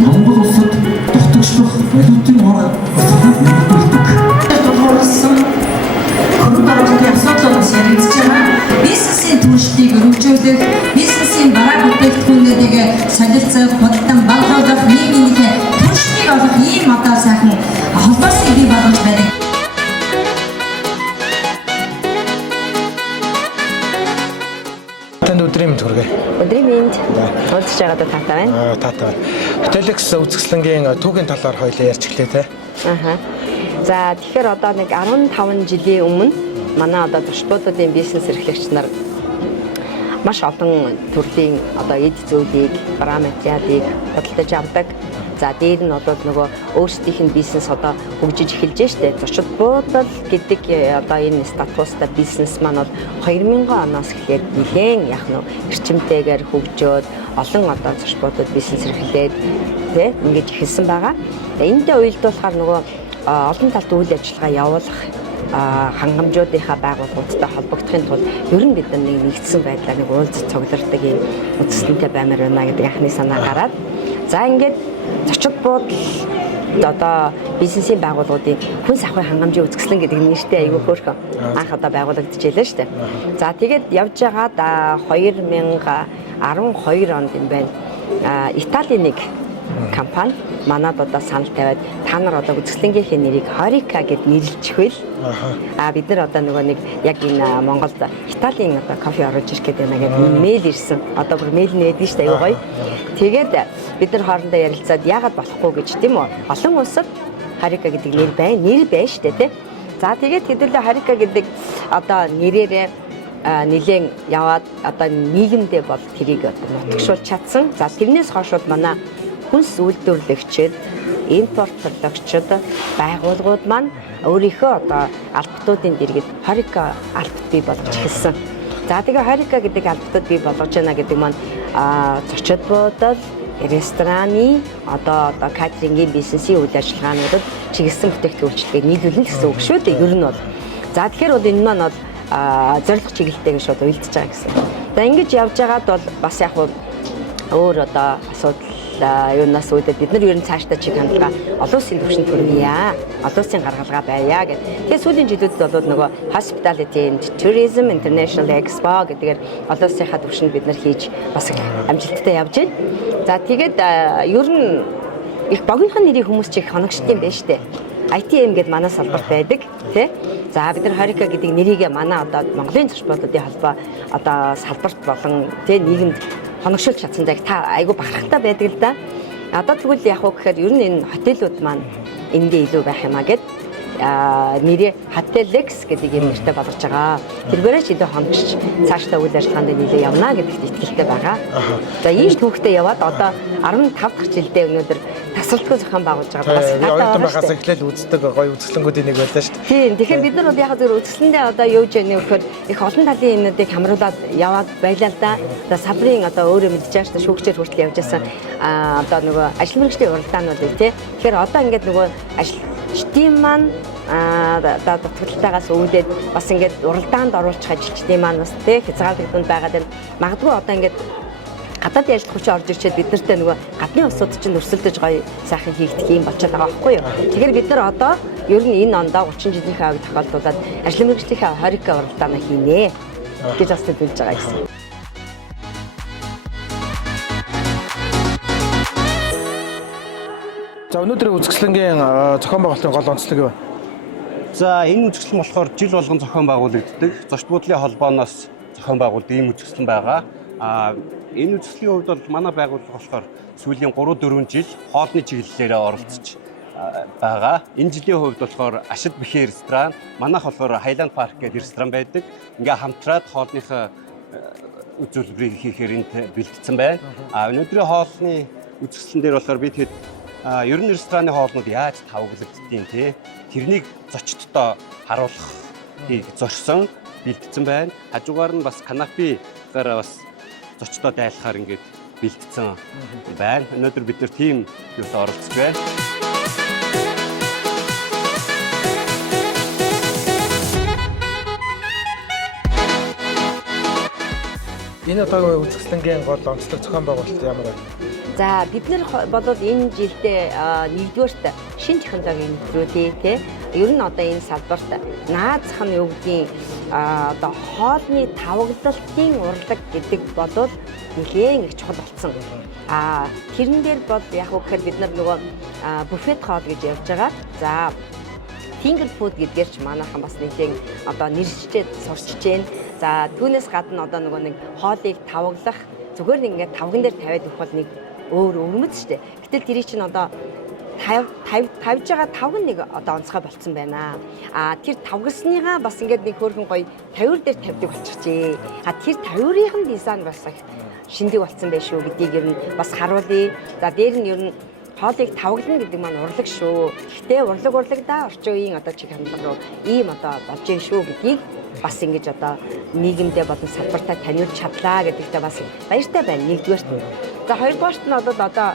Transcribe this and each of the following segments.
Монгол улсад дутагшлах валютын хор нэмэгдүүлдэг. Тулгуурсан хөрөнгө асуудлаас яригдж байгаа. Бизнесийн түвшнийг өргөжүүлэх, бизнесийн бараа бүтээгдэхүүнүүдийг солилцох, худалдан багжуулах, нийгмийн түвшнийг олох ийм одоо сайхан холбоосын бий болгож байна. Өдрийн мэнд хүргэе. Өдрийн мэнд. Уулзж байгаадаа таатай байна. Таатай байна. Hotelix үзэсгэлэнгийн түүхийн талаар хоёлаа ярьж эхлэе те. За тэгэхээр одоо нэг 15 жилийн өмнө манай одоо туршлагуудын бизнес эрхлэгч нар маш олон төрлийн одоо эд зүйлийг, параметруудыг худалдаж авдаг. За дээр нь бол нөгөө өөрсдийнх нь бизнес одоо хөгжиж эхэлж штэ. Зочид буудал гэдэг одоо энэ статустай бизнес маань бол 2000 оноос эхлээд нэлээд яг нь эрчимтэйгээр хөгжөөд олон одоо зочид буудад бизнес эрхлээд тий ингэж эхэлсэн байгаа. Энэтэй уялдуулахаар нөгөө олон талт үйл ажиллагаа явуулах хангамжуудынхаа байгууллагуудтай холбогдохын тулд ер нь бид нэг нэгдсэн байдлаар нэг уулзаж цугларддаг юм үзэсгэлэнтэй баймаар байна гэдэг анхны санаа гараад за ингээд зочид буудал одоо бизнесийн байгууллагуудын хүн сахуй хангамжийн үзэсгэлэн гэдэг нэртэй айгүй хөөрхөн анх одоо байгуулагдчихжээ шүү дээ. За тэгээд явж байгаа 2012 онд юм байна. Италийн нэг компани манад одоо санал тавиад та нар одоо үзэсгэлэнгийнхээ нэрийг Хорика гэд нэрлэчихвэл бид нар одоо нөгөө нэг яг энэ Монголд Италийн одоо кофе оруулж ирэх гэдэг байна гэдэг мэйл ирсэн. Одоо бүр мэйл нээдэн шүү дээ аюу гоё. Тэгээд бид нар хоорондоо ярилцаад яагаад болохгүй гэж тийм үү? Олон улсад Хорика гэдэг нэр байна. Нэр байна шүү дээ тий. За тэгээд хэдүүлээ Хорика гэдэг одоо нэрээрээ нэлээд яваад одоо нийгэмдээ бол тэрийг нутагшуулж чадсан. За тэрнээс хойшууд манай хүнс үйлдвэрлэгчид, импортлогчид, байгууллагууд маань өөрийнхөө одоо албатуудын дэргэд Хорика албат бий болгож эхэлсэн. За тэгээ Хорика гэдэг албатууд бий болгож байна гэдэг маань зочид буудал, рестораны, одоо катерингийн бизнесийн үйл ажиллагаануудад чиглэсэн бүтээгдэхүүн үйлчлэгийг нийлүүлнэ гэсэн үг шүү дээ. Ер нь бол. За тэгэхээр бол энэ маань бол зорилго чиглэлтэйг шууд уялдаж байгаа гэсэн. За ингэж явж байгаад бол бас яг өөр одоо асуудал юунаас үүдээд бид нар ер нь цаашдаа чиг хандлага олон улсын түвшинд хүргье. Олон улсын гаргалгаа байя гэх. Тэгээ сүүлийн жилүүдэд бол нөгөө Hospitality and Tourism International Expo гэдгээр олон улсынхаа түвшинд бид нар хийж бас амжилттай явж байна. За тэгээд ер нь их богинохон нэрийн хүмүүс чих хоногчдсан байж штэ. ITM гэдэг манай салбарт байдаг тий. За бид нар Хорика гэдэг нэрийг манай одоо Монголын зочид буудалын холбоо одоо салбарт болон тий нийгэмд хоногшуулж чадсан зайг та айгүй бахархтай байдаг л да. Одоо тэгвэл яг уу гэхээр ер нь энэ хотелууд маань эндээ илүү байх юмаа гэд нэрээ Hotelix гэдэг юм нэртэй болгож байгаа. Тэрбээрээ ч илүү хоногч цаашдаа үйл ажиллагаанд нийлээ явна гэдэгт итгэлтэй байгаа. За ийм түүхтэй яваад одоо 15 дахь жилдээ өнөөдөр тасралтгүй зохион байгуулж байгаа бас оюутан байгаас эхлээл үздэг гоё үзэсгэлэнгүүдийн нэг байлаа шүү дээ. Тийм. Тэгэхээр бид нар бол яг зөв үзэсгэлэндээ одоо юу гэж яах вэ гэхээр их олон талын юмнуудыг хамруулад яваад байлаа л да. За сабрын одоо өөрөө мэдчихэж байгаа шүү дээ шүүгчээр хүртэл явж байсан одоо нөгөө ажил мэргэжлийн уралдаанууд тий. Тэгэхээр одоо ингээд нөгөө ажилчдын маань дутагдлалтаагаас үүдээд бас ингээд уралдаанд оруулах ажилчдын маань бас тий хязгаарлагдсан байгаад байна. Магадгүй одоо ингээд гадаад ажил хүч орж ирчээд бид нартай нөгөө гадны улсууд чинь өрсөлдөж гоё сайхан хийгдэх юм болчиход байгаа байхгүй юу. Тэгэхээр бид нар одоо ер нь энэ ондоо 30 жилийн хавьд тохиолдуулаад ажил мэргэжлийн Хорика уралдаанаа хийнэ гэж бас төлөвлөж байгаа гэсэн. За өнөөдрийн үзэсгэлэнгийн зохион байгуулалтын гол онцлог юу вэ? За энэ үзэсгэлэн болохоор жил болгон зохион байгуулагддаг. Зочид буудлын холбооноос зохион байгуулдаг ийм үзэсгэлэн байгаа. Энэ үзэсгэлэний хувьд бол манай байгууллага болохоор сүүлийн 3-4 жил хоолны чиглэлээр оролцож байгаа. Энэ жилийн хувьд болохоор Ашид Бэхээ ресторан, манайх болохоор Highland Park гэдэг ресторан байдаг. Ингээ хамтраад хоолныхоо үзүүлбэрийг хийхээр энд бэлтгэсэн байна. Өнөөдрийн хоолны үзэсгэлэн дээр болохоор бид хэд ер нь рестораны хоолнууд яаж тавглагддгийг тий тэрнийг зочдтой харуулахыг зорьсон бэлтгэсэн байна. Хажуугаар нь бас канапегаар бас зочдоо дайлахаар ингээд бэлтгэсэн байна. Өнөөдөр бид нар тийм юус оролцож байна. Энэ одоо үзэсгэлэнгийн гол онцлог зохион байгуулалт ямар вэ? За бид нар болоод энэ жилдээ нэгдүгээрт шинэ технологийн нэвтрүүлээ тий. Ер нь одоо энэ салбарт наазах нь юу гэдгийг одоо хоолны тавглалтын урлаг гэдэг болоод нэлээд их чухал болсон. Тэрэн дээр бол яг үгээр бид нар нөгөө буфет хоол гэж явж байгаа. За finger food гэдгээр ч манайхан бас нэгэн одоо нэршчээд сурчиж байна. За түүнээс гадна одоо нөгөө нэг хоолыг тавглах зүгээр нэг ингээд тавган дээр тавиад өгөх бол нэг өөр өрмөц шүү дээ. Гэтэл тэрий чинь одоо тавьж байгаа тавган нэг одоо онцгой болцсон байна. Тэр тавгалсныгаа бас ингээд нэг хөөрхөн гоё тавиур дээр тавьдаг болчихжээ. Тэр тавиурын дизайн бас их шиндэг болцсон байх шүү гэдгийг ер нь бас харуулъя. За дээр нь ер нь хоолыг тавглана гэдэг маань урлаг шүү. Гэхдээ урлагдаа орчин үеийн одоо чиг хандлага руу ийм одоо болж юм шүү гэдгийг бас ингэж одоо нийгэмдээ болон салбартаа таниулж чадлаа гэдэгтээ бас баяртай байна. Нэгдүгээрт. За хоёрдугаарт нь бол одоо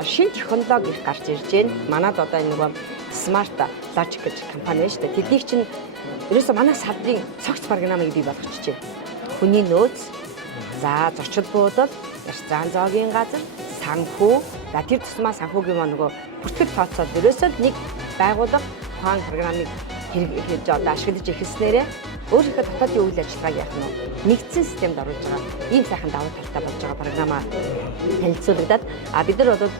шинэ технологи их гарч ирж байна. Манайд одоо энэ нөгөө Smart Logic гэж компани байна шүү дээ. Тэднийг чинь ерөөсөө манай салбарын цогц програмыг бий болгочихжээ. Хүний нөөц, за зочид буудал, ресторан зоогийн газар, санхүү, за тэр тусмаа санхүүгийн маань нөгөө бүртгэл тооцоод ерөөсөө нэг байгууллага хаан програмыг хэрэгжиж одоо ашиглаж эхэлснээрээ өөрийнхөө дотоодын үйл ажиллагааг яах нь нэгдсэн системд оруулж байгаа ийм сайхан давуу талтай болж байгаа програмаа танилцуулагдаад бид нар бол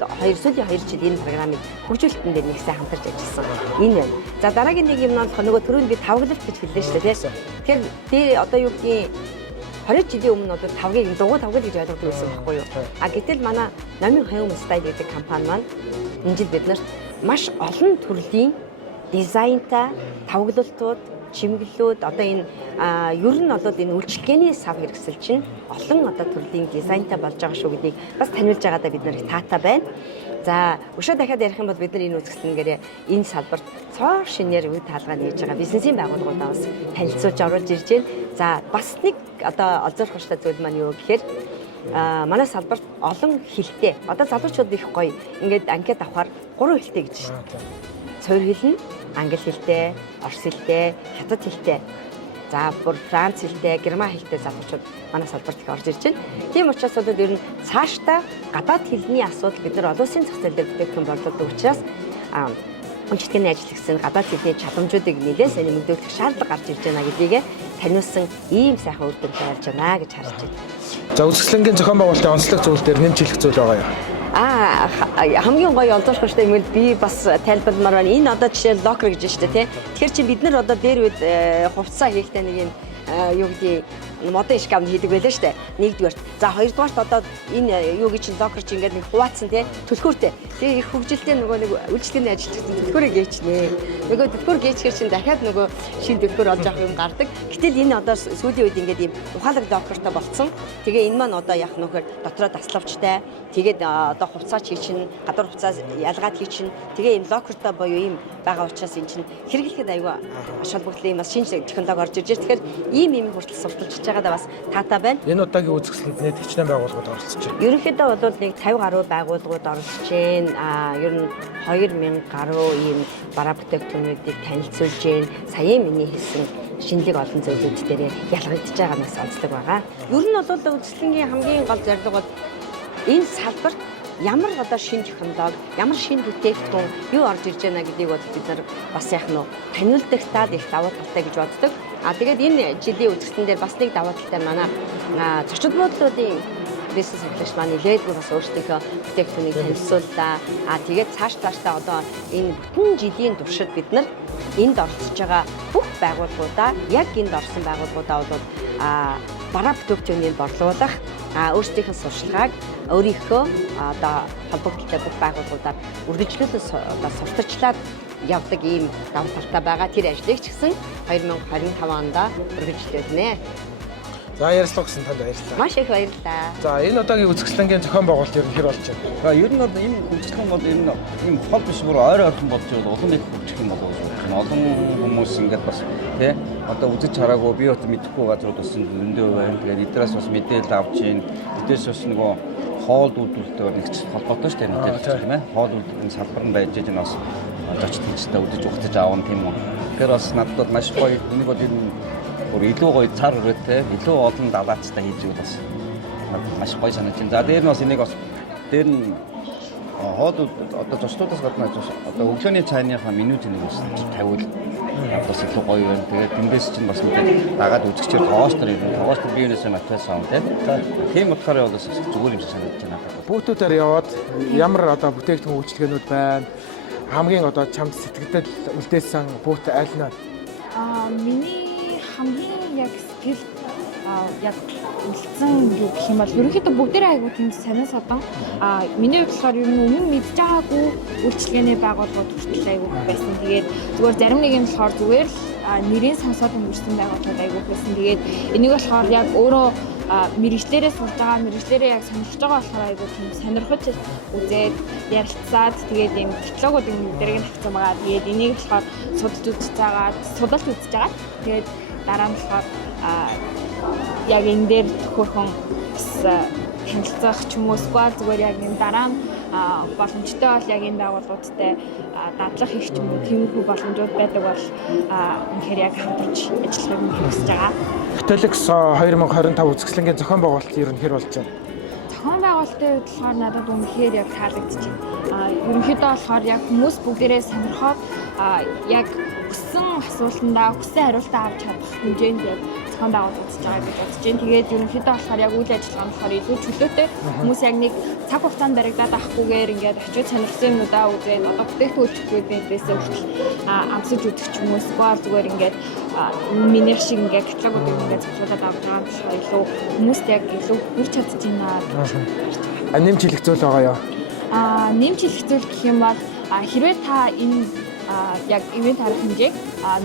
сүүлийн 2 жил энэ програмыг хөгжүүлэлтэн дээр нэг сайн хамтарч ажилласан. Энэ байна. За дараагийн нэг юм нь болох нөгөө түрүүнд би тавгалалт гэж хэллээ шүү дээ тийм. Тэгэхээр дээр одоо юу гэдгийг 20 жилийн өмнө одоо тавгийг дугуй тавгал гэж ойлгодог байсан байхгүй юу? Гэтэл манай Номын Home Style гэдэг компани маань энэ жил биднэрт маш олон төрлийн дизайнтай тавгалалтууд, чимэглэлүүд одоо энэ ер нь бол энэ үйлчлэгээний сав хэрэгсэл чинь олон одоо төрлийн дизайнтай болж байгаа шүү гэдгийг бас таниулж байгаадаа бид нар их таатай байна. За өшөө дахиад ярих юм бол бид нар энэ үзэсгэлэнгээр энэ салбарт цоор шинээр үе таалгаа нээж байгаа бизнесийн байгууллагуудаа бас танилцуулж оруулж ирж байна. За бас нэг одоо олзуурах хэрэгтэй зүйл маань юу гэхээр манай салбарт олон хэлтэй. Одоо залуучууд их гоё ингээд анкет авахаар 3 хэлтэй гэж шүү дээ. Суур хэл нь англи хэлтэй, орос хэлтэй, хятад хэлтэй. За бүр франц хэлтэй, герман хэлтэй залуучууд манай салбарт их орж ирж байна. Тийм учраас бол ер нь цаашдаа гадаад хэлний асуудал бид нар олон улсын зах зээл дээр бүтээгдэхүүн борлуулдаг учраас хүнчтгэний ажил гэсэн гадаад хэлний чадамжуудыг нэлээд сайн нэмэгдүүлэх шаардлага гарч ирж байна гэдгийг таниулсан ийм сайхан үр дүнтэй болж байна гэж харж байна. За үзэсгэлэнгийн зохион байгуулалтын онцлог зүйл дээр нэмжлэх зүйл байгаа юу? Хамгийн гоё олзуурах хэрэгтэй юм бол би бас тайлбарламаар байна. Энэ одоо жишээ локер гэж байна шүү дээ тий. Тэгэхээр чи бид нар одоо дээр үед хувцас хийхдээ нэг юм юу гэдэг модын шкаф хийдэг байлаа шүү дээ. Нэгдүгээр. За хоёрдугаарт одоо энэ юу гэж локер чи ингээд нэг хуваацсан тий төлхөөртэй. Тэгээ их хөгжилтэй нөгөө нэг үйлчлэгээний ажилчид төлхөөрөө гээчнэ. Нөгөө төлхөөр гээчгэр чин дахиад нөгөө шин төлхөөр олж авах юм гардаг. Гэтэл энэ одоо сүүлийн үед ингээд ийм ухаалаг локертай болцсон. Тэгээ энэ маань одоо яах нөхөр дотроо таславчтай. Тэгээд одоо хувцас хийчин, гадуур хувцас ялгаад хийчин. Тэгээ энэ локертай боيو ийм байгаа учраас энэ чинь хэрэглэхэд аюу маш холбогдлын маш шинэ технологи орж ирж байгаа. Тэгэхээр ийм хүртэл сурталчилж байгаадаа бас таатай байна. Энэ удаагийн үзэсгэлэнт нийт хичнээн байгууллагууд оролцож байна. Ерөнхийдөө бол нэг 50 гаруй байгууллагууд оролцож байна. Ер нь 2000 гаруй ийм бараа бүтээгдэхүүнүүдийг танилцуулж байна. Саяын миний хэлсэн шинэлэг олон зүйлүүд дээр ялгагдж байгаанаас онцлог байгаа. Ер нь бол үзэсгэлэнгийн хамгийн гол зорилго бол энэ салбарт ямар одоо шинэ технологи, ямар шинэ бүтээгдэхүүн юу орж ирж байна гэдгийг бол бид нар бас яах нь таниулдаг таад их давуу талтай гэж боддог. Тэгээд энэ жилийн үзэсгэлэн дээр бас нэг давуу талтай манай зочид буудлуудын бизнес эрхлэгч маань нэлээдгүй бас өөрсдийнхөө бүтээгдэхүүнийг танилцууллаа. Тэгээд цаашдаа одоо энэ бүтэн жилийн туршид бид нар энд оролцож байгаа бүх байгууллагуудаа яг энд орсон байгууллагуудаа бол бараа бүтээгдэхүүнийг борлуулах өөрсдийнхөө сурчлагыг өөрийнхөө одоо холбогдлолтой бүх байгууллагуудаар үргэлжлүүлэн одоо сурталчлаад явдаг ийм давуу талтай байгаа. Тэр ажлыг ч гэсэн 2025 онд үргэлжлүүлнэ. За ярилцлага гэсэн танд баярлалаа. Маш их баярлалаа. За энэ удаагийн үзэсгэлэнгийн зохион байгуулалт ер нь хэр болж байна? Ер нь бол энэ үзэсгэлэн бол ийм хол биш бүр ойр ойрхон болж байгаа улам их хөгжих юм болов уу? Олон хүмүүс ингээд бас тий одоо үзэж хараагүй би бот мэдэхгүй газрууд бас зөндөө байна. Тэгээд эднээс бас мэдээлэл авч ийн. Эднээс бас нөгөө хоол үйлдвэрлэлтэй нэг ч холбоотой шүү дээ мэдээлэл тийм ээ. Хоол үйлдвэрлэлийн салбар нь байж байгаа нь бас зочид хэлцтэй үдэж ухтаж аавн тийм үү. Тэгэхээр бас надад маш гоё энийг бол бүр илүү гоё цар хүрээтэй илүү олон далаацтай хийж байгаа бас маш гоё санагдаж байна. За дээр нь бас энийг бас дээр нь хоолууд одоо зочлуудаас гадна одоо өглөөний цайныхаа менюд нэг бас тавиул бас илүү гоё байна. Тэгээд тэндээс чинь бас нэг дагаад үзэгчээр тоостер юм. Тоостер биенээсээ матайсан тийм. Тийм утгаараа бол зүгээр юм шиг санагдаж байна. Бүүтүүдээр яваад ямар одоо бүтээгдэхүүн үйлчлэгээнүүд байна? Хамгийн одоо чамд сэтгэлдээ үлдээсэн бүүт аль нь? Миний хамгийн яг сэтгэл яг үлдсэн юу гэх юм бол ерөнхийдөө бүгдээрээ айгуу тийм санаа садан миний хувьд болохоор ер нь өмнө мэдж байгаагүй үйлчлэгээний байгууллагууд хүртэл айгуу байсан. Тэгээд зүгээр зарим нэг юм болохоор зүгээр л нэрийн сонсоод өнгөрсөн байгууллагууд айгуу байсан. Тэгээд энийг болохоор яг өөрөө мэрэгчлэрээ сурж байгаа мэрэгчлэрээ яг сонирхож байгаа болохоор айгуу тийм сонирхож үзээд ярилцаад тэгээд юм диплогууд юм дээрээ тавьсан байгаа. Тэгээд энийг болохоор судалж үзэж байгаа. Тэгээд дараа нь болохоор яг энэ дээр төхөөрхөн танилцах ч юм уу эсвэл зүгээр яг энэ дараа нь боломжтой бол яг энэ байгууллагуудтай дадлах их ч юм уу тиймэрхүү боломжууд байдаг бол үнэхээр яг хамтарч ажиллахыг хүсэж байгаа. Италикс 2025 үзэсгэлэнгийн зохион байгуулалт ер нь хэр болж байна? Зохион байгуулалтын хувьд болохоор надад үнэхээр яг таалагдчих. Ерөнхийдөө болохоор яг хүмүүс бүгдээрээ сонирхоод яг хүссэн асуултандаа хүссэн хариултаа авч чадах хэмжээнд зохион байгуулалт хийж байгаа гэж бодож байна. Тэгээд ерөнхийдөө болохоор яг үйл ажиллагаа нь болохоор илүү чөлөөтэй хүмүүс яг нэг цаг хугацаанд дарагдаад авахгүйгээр ингээд очиж сонирхсан юмудаа үзээд одоо бүтээгдэхүүнүүдээс хүртэл амсаж үзэх ч юм уу зүгээр ингээд миний шиг ингээд каталогуудыг ингээд зохиолоод авч байгаа юм шиг илүү хүмүүст яг илүү хүрч чадчихна гэж бодож байна. Нэмж хэлэх зүйл байгаа юу? Нэмж хэлэх зүйл гэх юм бол хэрвээ та энэ яг ивент харах хэмжээг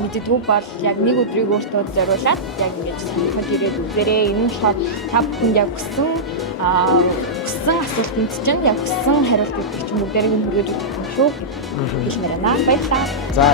мэддэггүй бол яг нэг өдрийг өөртөө зориулаад яг ингэж сонирхоод ирээд үзээрэй. Энэ нь болохоор та бүхэнд яг хүссэн асуултанд чинь яг хүссэн хариулт өгөх чинь бүгдээрээ хүргэж өгөх юм шүү. Хэлмээр байна. Баярлалаа. За